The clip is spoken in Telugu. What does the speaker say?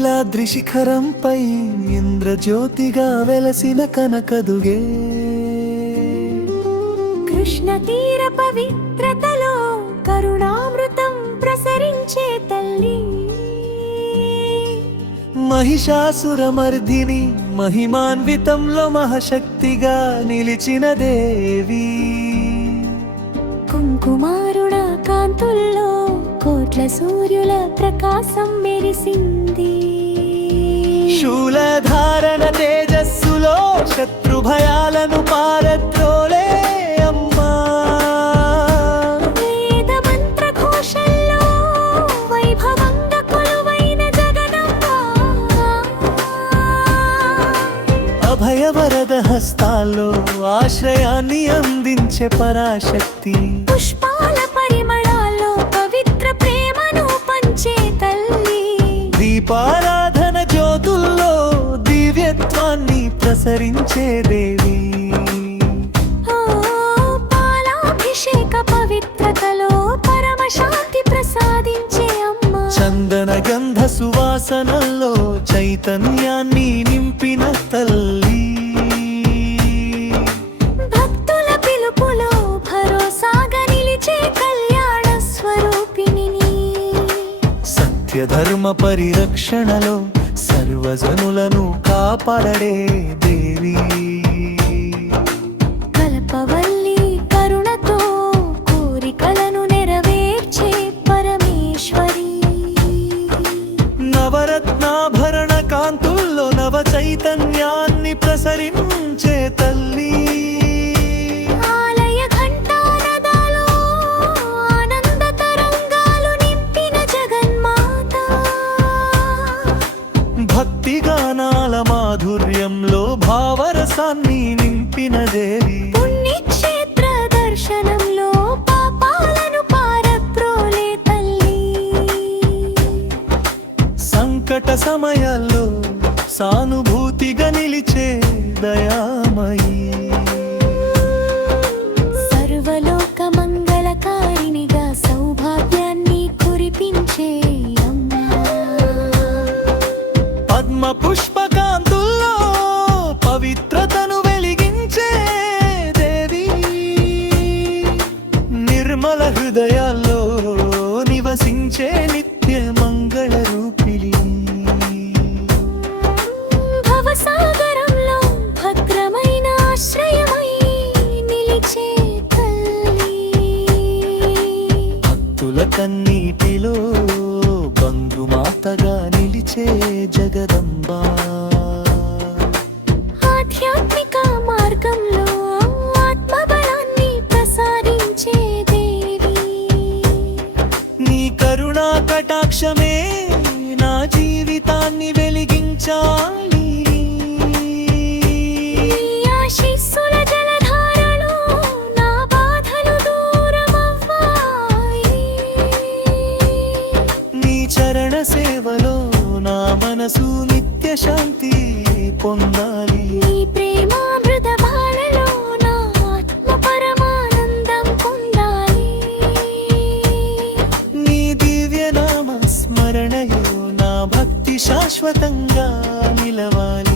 నీలాద్రి శిఖరంపై ఇంద్రజ్యోతిగా వెలసిన కనకదుగే కృష్ణ తీర పవిత్రతలో కరుణామృతం ప్రసరించే తల్లి మహిషాసురమర్దిని మహిమాన్వితంలో మహాశక్తిగా నిలిచిన దేవి కుంకుమారుణ కాంతుల్లో కోట్ల సూర్యుల ప్రకాశం మెరిసింది శూలధారణ తేజస్సులో శత్రు భయాలను పారద్రోలే అమ్మా వేద మంత్ర ఘోషల్లో వైభవంగా కొలువైన జగదంబ అభయవరద హస్తాల్లో ఆశ్రయాన్ని అందించే పరాశక్తి పుష్పాల పరిమళాల్లో పవిత్ర ప్రేమను పంచే తల్లి దీపారాధన జ్యోతుల్లో దివ్యత్వాన్ని ప్రసరించే దేవి ఓ పాలాభిషేక పవిత్రతలో పరమశాంతి ప్రసాదించే అమ్మ చందన గంధ సువాసనల్లో చైతన్యాన్ని నింపిన తల్లి భక్తుల పిలుపులో భరోసాగా నిలిచే కళ్యాణ స్వరూపిణి సత్యధర్మ పరిరక్షణలో సర్వజనులను కాపాడే దేవి కల్పవల్లి కరుణతో కోరికలను నెరవేర్చే పరమేశ్వరి నవరత్నాభరణ కాంతుల్లో నవ చైతన్యాన్ని ప్రసరించే తల్లి ఆలయ ఘంటానాదాలు ఆనంద తరంగాలు నింపిన జగన్మాత భక్తి గానాల మాధుర్యంలో భావరసాన్ని నింపిన దేవి పుణ్యక్షేత్ర దర్శనంలో పాపాలను పారద్రోలే తల్లి సంకట సమయాల్లో సానుభూతిగా నిలిచే దయామయీ సర్వలోక మంగళకారిణిగా సౌభాగ్యాన్ని కురిపించే అమ్మా పద్మ పుష్పకాంతుల్లో పవిత్రతను వెలిగించే దేవి నిర్మల హృదయాల్లో నివసించే నిత్య మంగళ రూపిణి భవసాగరంలో భద్రమైన ఆశ్రయమై నిలిచే తల్లి భక్తుల కన్నీటిలో బంధుమాతగా నిలిచే జగదంబా ఆధ్యాత్మిక మార్గంలో ఆత్మబలాన్ని ప్రసాదించే దేవి నీ కరుణా కటాక్షమే నా జీవితాన్ని వెలిగించాలి నీ ఆశీస్సుల జలధారలో నా బాధలు దూరమవ్వాయి నీ చరణ సేవలో నా మనసు నిత్య శాంతి పొందాలి నీ ప్రేమామృత బాణలో నా ఆత్మ పరమానందం పొందాలి నీ దివ్య నామ స్మరణయో నా భక్తి శాశ్వతంగా నిలవాలి